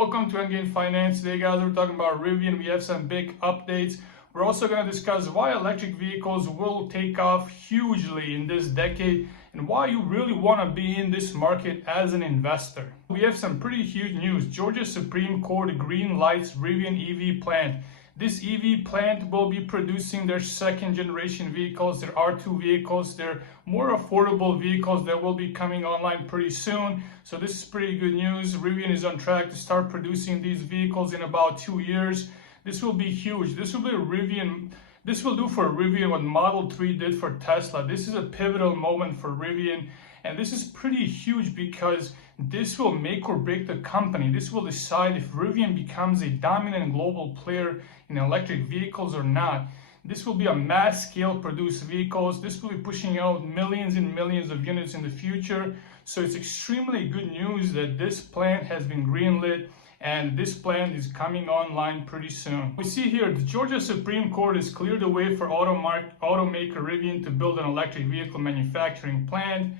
Welcome to Endgame Finance. Today, guys, we're talking about Rivian. We have some big updates. We're also going to discuss why electric vehicles will take off hugely in this decade and why you really want to be in this market as an investor. We have some pretty huge news. Georgia Supreme Court green lights Rivian EV plant. This EV plant will be producing their second generation vehicles, their R2 vehicles, their more affordable vehicles that will be coming online pretty soon. So this is pretty good news. Rivian is on track to start producing these vehicles in about 2 years. This will be huge. This will be Rivian. This will do for Rivian what Model 3 did for Tesla. This is a pivotal moment for Rivian. And this is pretty huge because this will make or break the company. This will decide if Rivian becomes a dominant global player in electric vehicles or not. This will be a mass scale produced vehicles. This will be pushing out millions and millions of units in the future. So it's extremely good news that this plant has been greenlit and this plant is coming online pretty soon. We see here the Georgia Supreme Court has cleared the way for automaker Rivian to build an electric vehicle manufacturing plant.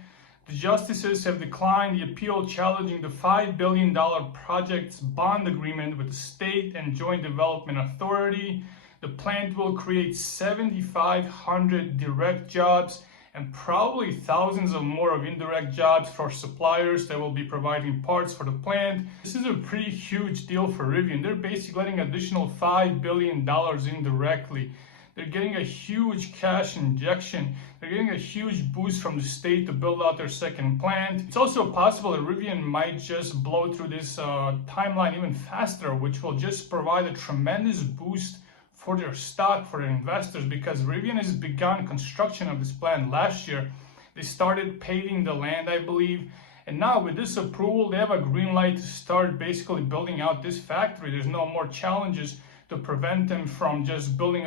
The justices have declined the appeal challenging the $5 billion project's bond agreement with the State and Joint Development Authority. The plant will create 7,500 direct jobs and probably thousands of more of indirect jobs for suppliers that will be providing parts for the plant. This is a pretty huge deal for Rivian. They're basically getting additional $5 billion indirectly. They're getting a huge cash injection. They're getting a huge boost from the state to build out their second plant. It's also possible that Rivian might just blow through this timeline even faster, which will just provide a tremendous boost for their stock, for their investors, because Rivian has begun construction of this plant last year. They started paving the land, I believe. And now with this approval, they have a green light to start basically building out this factory. There's no more challenges to prevent them from just building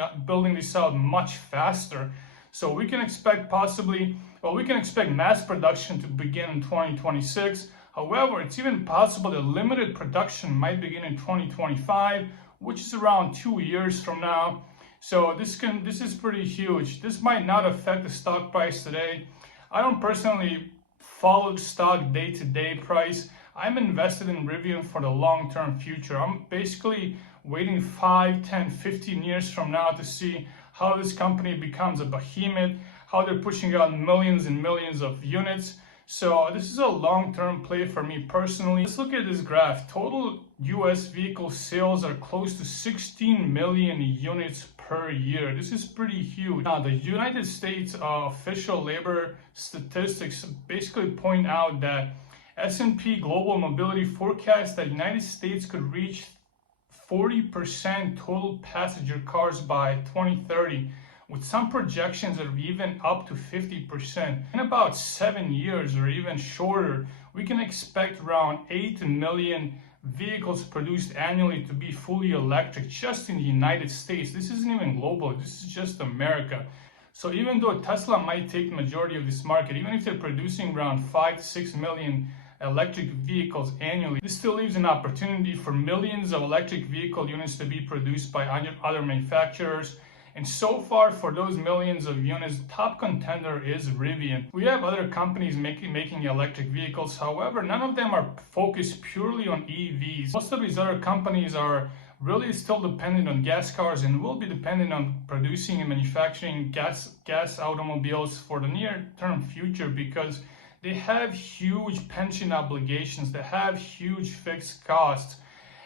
this out much faster. So we can expect mass production to begin in 2026. However, it's even possible that limited production might begin in 2025, which is around 2 years from now. So this is pretty huge. This might not affect the stock price today. I don't personally follow the stock day-to-day price. I'm invested in Rivian for the long-term future. I'm basically waiting 5, 10, 15 years from now to see how this company becomes a behemoth, how they're pushing out millions and millions of units. So this is a long-term play for me personally. Let's look at this graph. Total US vehicle sales are close to 16 million units per year. This is pretty huge. Now, the United States official labor statistics basically point out that S&P Global Mobility forecasts that the United States could reach 40% total passenger cars by 2030, with some projections of even up to 50%. In about 7 years or even shorter, we can expect around 8 million vehicles produced annually to be fully electric just in the United States. This isn't even global, this is just America. So even though Tesla might take the majority of this market, even if they're producing around 5 to 6 million electric vehicles annually, this still leaves an opportunity for millions of electric vehicle units to be produced by other manufacturers. And so far, for those millions of units, the top contender is Rivian. We have other companies making electric vehicles. However, none of them are focused purely on EVs. Most of these other companies are really still dependent on gas cars and will be dependent on producing and manufacturing gas automobiles for the near-term future, because they have huge pension obligations, they have huge fixed costs,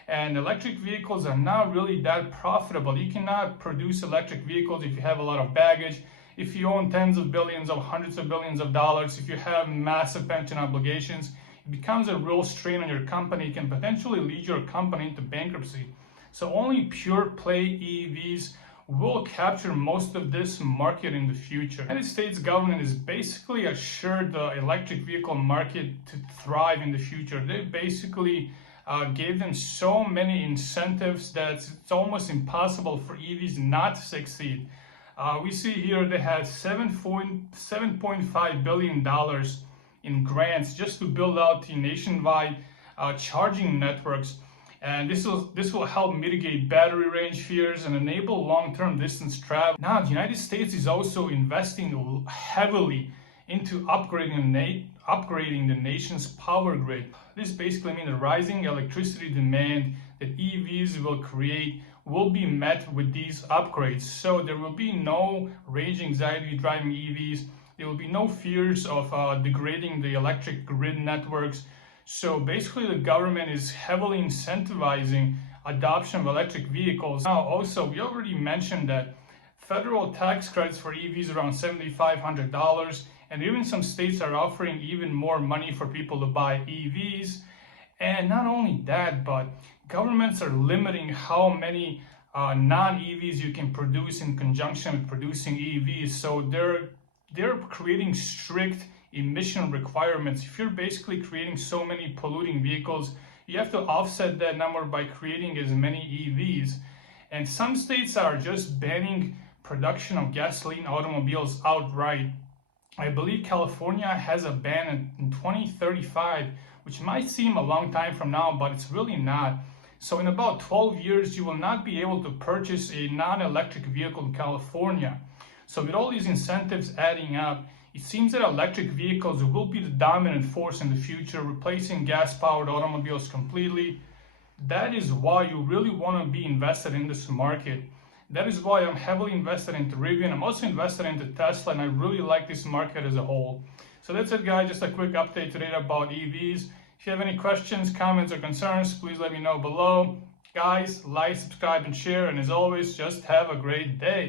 and electric vehicles are not really that profitable. You cannot produce electric vehicles if you have a lot of baggage, if you own tens of billions of hundreds of billions of dollars, if you have massive pension obligations. It becomes a real strain on your company. It can potentially lead your company into bankruptcy. So only pure play EVs will capture most of this market in the future. The United States government is basically assured the electric vehicle market to thrive in the future. They basically gave them so many incentives that it's almost impossible for EVs not to succeed. We see here they had $7.5 billion in grants just to build out the nationwide charging networks. And this will help mitigate battery range fears and enable long-term distance travel. Now, the United States is also investing heavily into upgrading upgrading the nation's power grid. This basically means the rising electricity demand that EVs will create will be met with these upgrades. So there will be no range anxiety driving EVs. There will be no fears of degrading the electric grid networks. So basically the government is heavily incentivizing adoption of electric vehicles. Now also, we already mentioned that federal tax credits for EVs around $7,500, and even some states are offering even more money for people to buy EVs. And not only that, but governments are limiting how many non-EVs you can produce in conjunction with producing EVs. So they're creating strict emission requirements. If you're basically creating so many polluting vehicles, you have to offset that number by creating as many EVs. And some states are just banning production of gasoline automobiles outright. I believe California has a ban in 2035, which might seem a long time from now, but it's really not. So in about 12 years, you will not be able to purchase a non-electric vehicle in California. So with all these incentives adding up, it seems that electric vehicles will be the dominant force in the future, replacing gas-powered automobiles completely. That is why you really want to be invested in this market. That is why I'm heavily invested into Rivian. I'm also invested into Tesla, and I really like this market as a whole. So that's it, guys. Just a quick update today about EVs. If you have any questions, comments, or concerns, please let me know below. Guys, like, subscribe, and share. And as always, just have a great day.